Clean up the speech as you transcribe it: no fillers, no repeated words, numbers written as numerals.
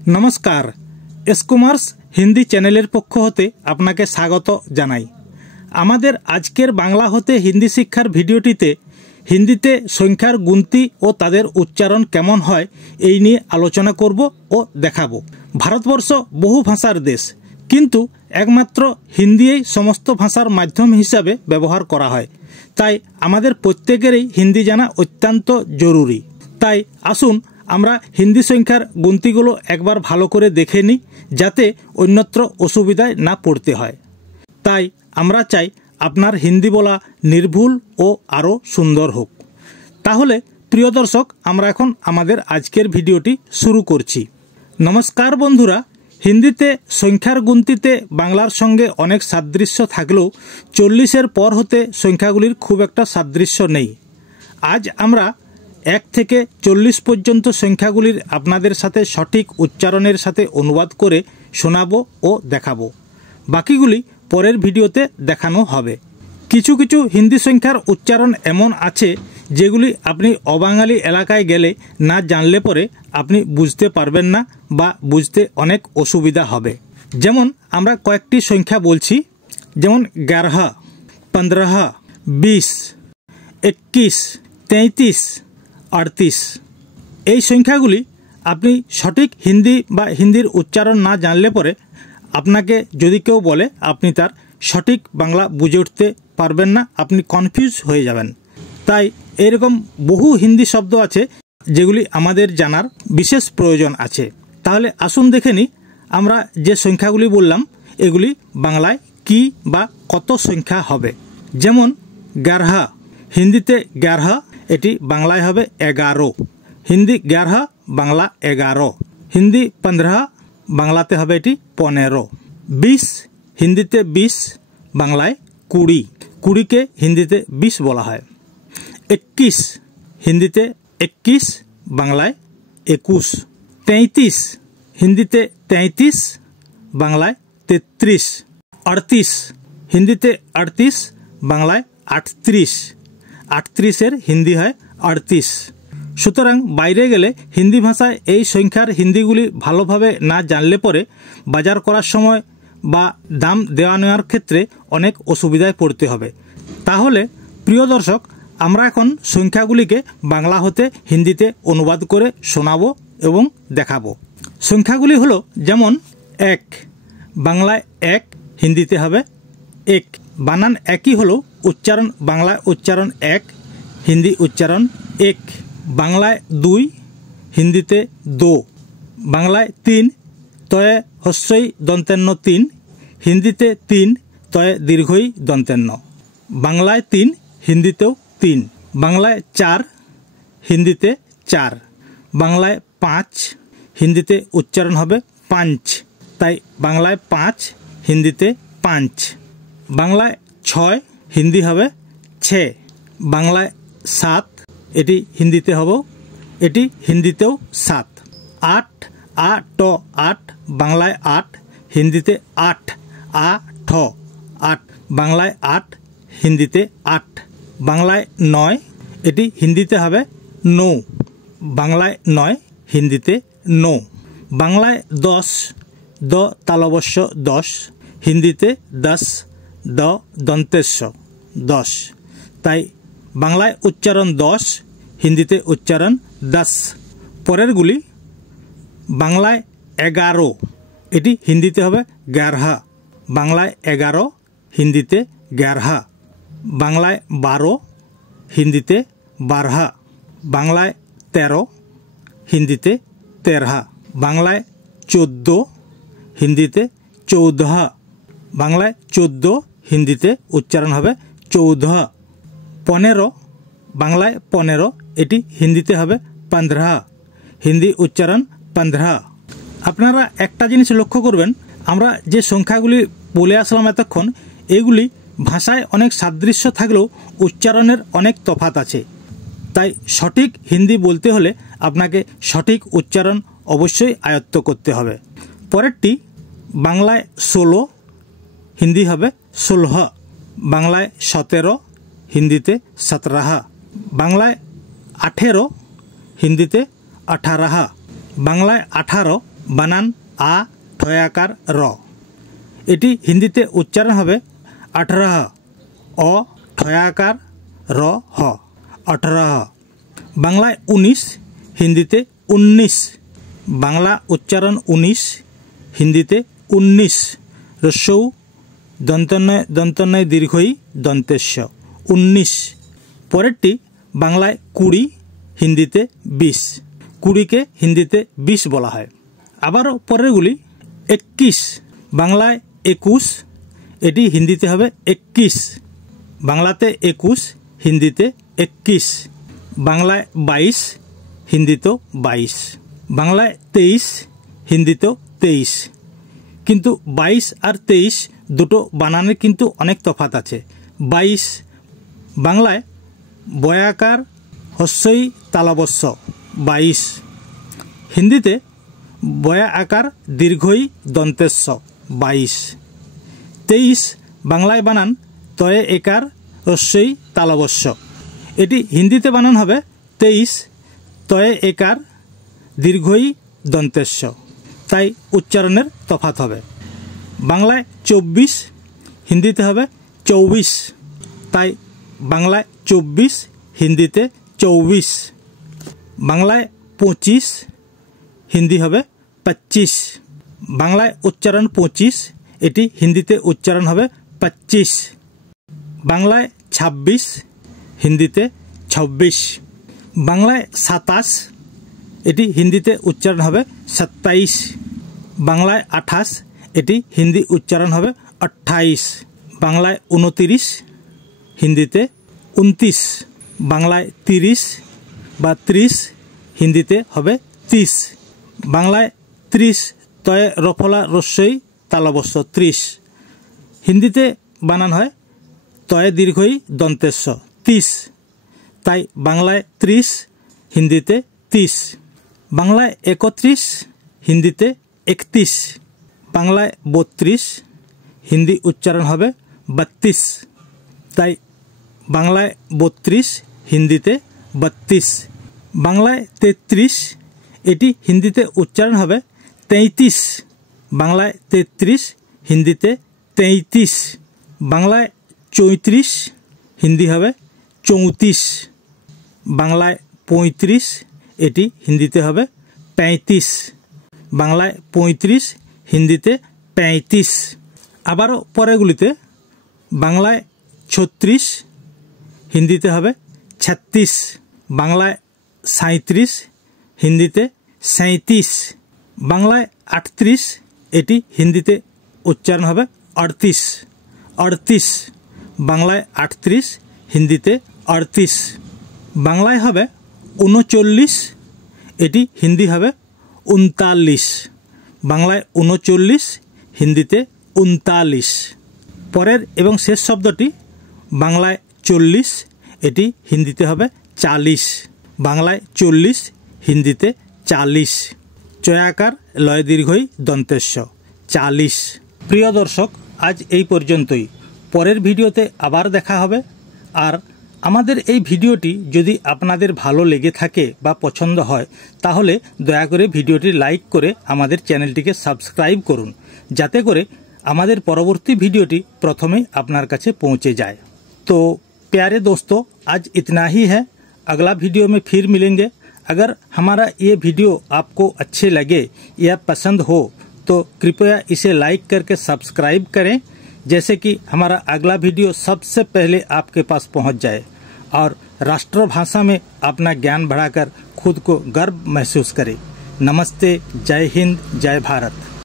नमस्कार एসকমার্স हिंदी चैनल पक्ष होते आपनाके स्वागत जानाई। आमादेर आजकेर बांगला होते हिंदी शिक्षार भिडियोटीते हिंदीते संख्यार गुनती और तादेर उच्चारण केमन हय एई निये आलोचना करब और देखाबो। भारतवर्ष बहु भाषार देश, किन्तु एकमात्र हिंदी समस्त भाषार माध्यम हिसाबे व्यवहार करा हय। ताई आमादेर प्रत्येकेरई हिंदी जाना अत्यंत जरूरी। ताई आसुन আমরা হিন্দি সংখ্যার গুনতিগুলো একবার ভালো করে দেখে নিই, যাতে অন্যত্র অসুবিধায় না পড়তে হয়। তাই আমরা চাই আপনার হিন্দি বলা নির্ভুল ও আরও সুন্দর হোক। তাহলে প্রিয় দর্শক, আমরা এখন আমাদের আজকের ভিডিওটি শুরু করছি। নমস্কার বন্ধুরা, হিন্দিতে সংখ্যার গুনতিতে বাংলার সঙ্গে অনেক সাদৃশ্য থাকলেও 40-এর পর হতে সংখ্যাগুলির খুব একটা সাদৃশ্য নেই। আজ আমরা 1 থেকে 40 পর্যন্ত সংখ্যাগুলির আপনাদের সাথে সঠিক উচ্চারণের সাথে অনুবাদ করে শোনাবো ও দেখাবো। বাকিগুলি পরের ভিডিওতে দেখানো হবে। কিছু কিছু হিন্দি সংখ্যার উচ্চারণ এমন আছে যেগুলি আপনি অবাঙালি এলাকায় গেলে না জানলে পরে আপনি বুঝতে পারবেন না বা বুঝতে অনেক অসুবিধা হবে। যেমন আমরা কয়েকটি সংখ্যা বলছি, যেমন 11, 15, 20, 21, 33, 38। এই সংখ্যাগুলি আপনি সঠিক হিন্দি বা হিন্দির উচ্চারণ না জানলে পরে আপনাকে যদি কেউ বলে আপনি তার সঠিক বাংলা বুঝে উঠতে পারবেন না, আপনি কনফিউজ হয়ে যাবেন। তাই এরকম বহু হিন্দি শব্দ আছে যেগুলি আমাদের জানার বিশেষ প্রয়োজন আছে। তাহলে আসুন দেখে নিই আমরা যে সংখ্যাগুলি বললাম এগুলি বাংলায় কি বা কত সংখ্যা হবে। যেমন 11, হিন্দিতে 11, এটি বাংলায় হবে 11। হিন্দি 11, বাংলা 11। হিন্দি 15, বাংলাতে হবে এটি 15। 20, হিন্দিতে 20, বাংলায় 20। 20কে হিন্দিতে 20 বলা হয়। 21, হিন্দিতে 21, বাংলায় 21। 33, হিন্দিতে 33, বাংলায় 33। 38, হিন্দিতে 38, বাংলায় 38। 38-এর হিন্দি হয় 38। সুতরাং বাইরে গেলে হিন্দি ভাষায় এই সংখ্যার হিন্দিগুলি ভালোভাবে না জানলে পরে বাজার করার সময় বা দাম দেওয়া নেওয়ার ক্ষেত্রে অনেক অসুবিধায় পড়তে হবে। তাহলে প্রিয় দর্শক, আমরা এখন সংখ্যাগুলিকে বাংলা হতে হিন্দিতে অনুবাদ করে শোনাবো এবং দেখাবো। সংখ্যাগুলি হলো যেমন 1, বাংলায় 1, হিন্দিতে হবে 1। বানান একই হলো, উচ্চারণ বাংলায় উচ্চারণ 1, হিন্দি উচ্চারণ 1। বাংলায় 2, হিন্দিতে 2। বাংলায় 3, তয়ে হস্যই দন্তেন্ন 3, হিন্দিতে 3, তয়ে দীর্ঘই দন্তেন্ন। বাংলায় 3, হিন্দিতেও 3। বাংলায় 4, হিন্দিতে 4। বাংলায় 5, হিন্দিতে উচ্চারণ হবে 5, তাই বাংলায় 5, হিন্দিতে 5। বাংলায় 6, হিন্দি হবে 6। বাংলায় 7, এটি হিন্দিতে হবে, এটি হিন্দিতেও 7। 8, আট 8, বাংলায় 8, হিন্দিতে 8। 8, বাংলায় 8, হিন্দিতে 8। বাংলায় 9, এটি হিন্দিতে হবে 9। বাংলায় 9, হিন্দিতে 9। বাংলায় 10, দ তালবস্য 10, হিন্দিতে 10, দ দন্তেশ্ব 10। তাই বাংলায় উচ্চারণ 10, হিন্দিতে উচ্চারণ 10। পরেরগুলি বাংলায় 11, এটি হিন্দিতে হবে 11। বাংলায় 11, হিন্দিতে 11। বাংলায় 12, হিন্দিতে 12। বাংলায় 13, হিন্দিতে 13। বাংলায় 14, হিন্দিতে 14। বাংলায় 14, হিন্দিতে উচ্চারণ হবে 14। 15, বাংলায় 15, এটি হিন্দিতে হবে 15, হিন্দি উচ্চারণ 15। আপনারা একটা জিনিস লক্ষ্য করবেন, আমরা যে সংখ্যাগুলি বলে আসলাম এতক্ষণ, এগুলি ভাষায় অনেক সাদৃশ্য থাকলেও উচ্চারণের অনেক তফাৎ আছে। তাই সঠিক হিন্দি বলতে হলে আপনাকে সঠিক উচ্চারণ অবশ্যই আয়ত্ত করতে হবে। পরেরটি বাংলায় 16, হিন্দি হবে 16। বাংলায় 17, হিন্দিতে 17। বাংলায় 18, হিন্দিতে 18। বাংলায় 18, বানান আ ঠয়াকার র। এটি হিন্দিতে উচ্চারণ হবে 18 অ ঠয়াকার র হ 18। বাংলায় 19, হিন্দিতে 19। বাংলা উচ্চারণ 19, হিন্দিতে 19। রস্যৌ দন্তন্বয় দন্তন্বয় দীর্ঘই দন্তেশ্য 19। পরেরটি বাংলায় 20, হিন্দিতে 20। 20কে হিন্দিতে 20 বলা হয়। আবারও পরেরগুলি 21, বাংলায় 21, এটি হিন্দিতে হবে 21। বাংলাতে 21, হিন্দিতে 21। বাংলায় 22, হিন্দিতেও 22। বাংলায় 23, হিন্দিতেও 23। কিন্তু 22 আর 23 দুটো বানানের কিন্তু অনেক তফাৎ আছে। 22 বাংলায় বয়াকার হস্যই তালবস্য 22। হিন্দিতে বয়া আকার দীর্ঘই দন্তেশ্য 22। 23 বাংলায় বানান তয়ে একার হস্যই তালবস্য। এটি হিন্দিতে বানান হবে 23 তয়ে একার দীর্ঘই দন্তেশ্য, তাই উচ্চারণের তফাৎ হবে। বাংলায় 24, হিন্দিতে হবে 24, তাই বাংলায় 24, হিন্দিতে 24। বাংলায় 25, হিন্দি হবে 25। বাংলায় উচ্চারণ 25, এটি হিন্দিতে উচ্চারণ হবে 25। বাংলায় 26, হিন্দিতে 26। বাংলায় 27, এটি হিন্দিতে উচ্চারণ হবে 27। বাংলায় 28, এটি হিন্দি উচ্চারণ হবে 28। বাংলায় 29, হিন্দিতে 29। বাংলায় 30 বা 30, হিন্দিতে হবে 30। বাংলায় 30 তয়ে রফলা রস্যই তালবস্য 30। হিন্দিতে বানান হয় তয়ে দীর্ঘই দন্তেশ্য 30, তাই বাংলায় 30, হিন্দিতে 30। বাংলায় 31, হিন্দিতে 31। বাংলায় 32, হিন্দি উচ্চারণ হবে 32, তাই বাংলায় 32, হিন্দিতে 32। বাংলায় 33, এটি হিন্দিতে উচ্চারণ হবে 33। বাংলায় 33, হিন্দিতে 33। বাংলায় 34, হিন্দি হবে 34। বাংলায় 35, এটি হিন্দিতে হবে 35। বাংলায় 35, হিন্দিতে 35। আবারও পরেরগুলিতে বাংলায় 36, হিন্দিতে হবে 36। বাংলায় 37, হিন্দিতে 37। বাংলায় 38, এটি হিন্দিতে উচ্চারণ হবে 38। 38। বাংলায় 38, হিন্দিতে 38। বাংলায় হবে 39, এটি হিন্দি হবে 39। বাংলায় 39, হিন্দিতে 39। পরের এবং শেষ শব্দটি বাংলায় 40, এটি হিন্দিতে হবে 40। বাংলায় 40, হিন্দিতে 40। চয়াকার লয় দীর্ঘই দন্তেশ্য 40। প্রিয় দর্শক, আজ এই পর্যন্তই। পরের ভিডিওতে আবার দেখা হবে। আর আমাদের এই ভিডিওটি যদি আপনাদের ভালো লেগে থাকে বা পছন্দ হয়, তাহলে দয়া করে ভিডিওটি লাইক করে আমাদের চ্যানেলটিকে সাবস্ক্রাইব করুন, যাতে করে আমাদের পরবর্তী ভিডিওটি प्रथमें আপনার কাছে पहुंचे जाए। तो प्यारे दोस्तों, आज इतना ही है। अगला वीडियो में फिर मिलेंगे। अगर हमारा ये वीडियो आपको अच्छे लगे या पसंद हो तो कृपया इसे लाइक करके सब्सक्राइब करें, जैसे कि हमारा अगला वीडियो सबसे पहले आपके पास पहुंच जाए और राष्ट्रभाषा में अपना ज्ञान बढ़ाकर खुद को गर्व महसूस करें। नमस्ते, जय हिंद, जय भारत।